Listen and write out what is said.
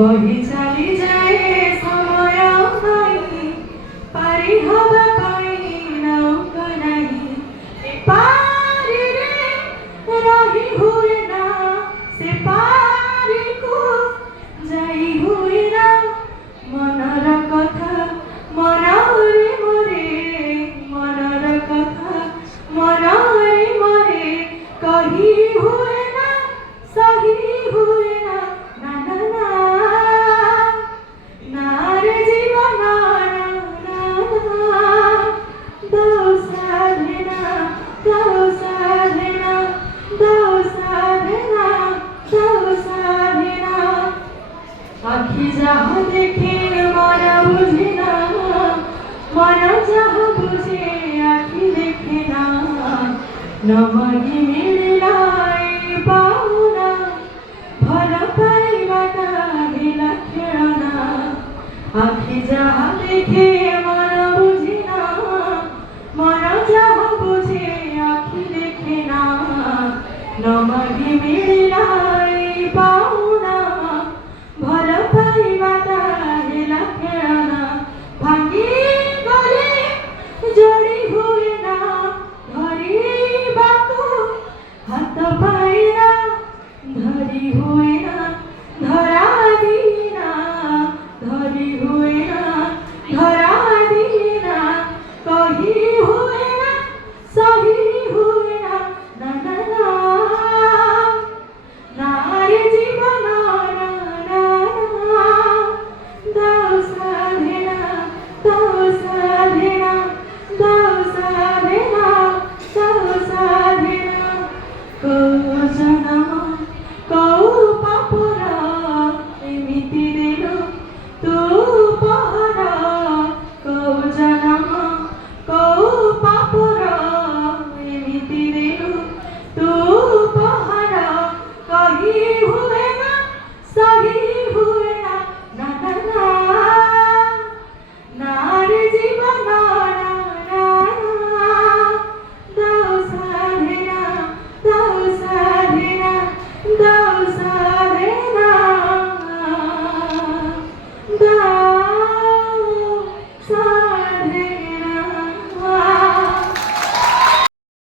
বহি চালি যায় সময় নাই পারি হবা পাই নৌকা নাই এ পারি রে রহি হুয়ে না সে পারি কু যাই হুয়ে না মনর কথা মনরে মরে মনর কথা মনরে মরে কহি হুয়ে না সহি হুয়ে না না না না না রে জীবন না না দাও সাধনা দাও সাধনা দাও সাধনা দাও সাধনা আখি যাহা দেখে মন বুঝে না মন যাহা বুঝে আখি দেখে না নমগিনে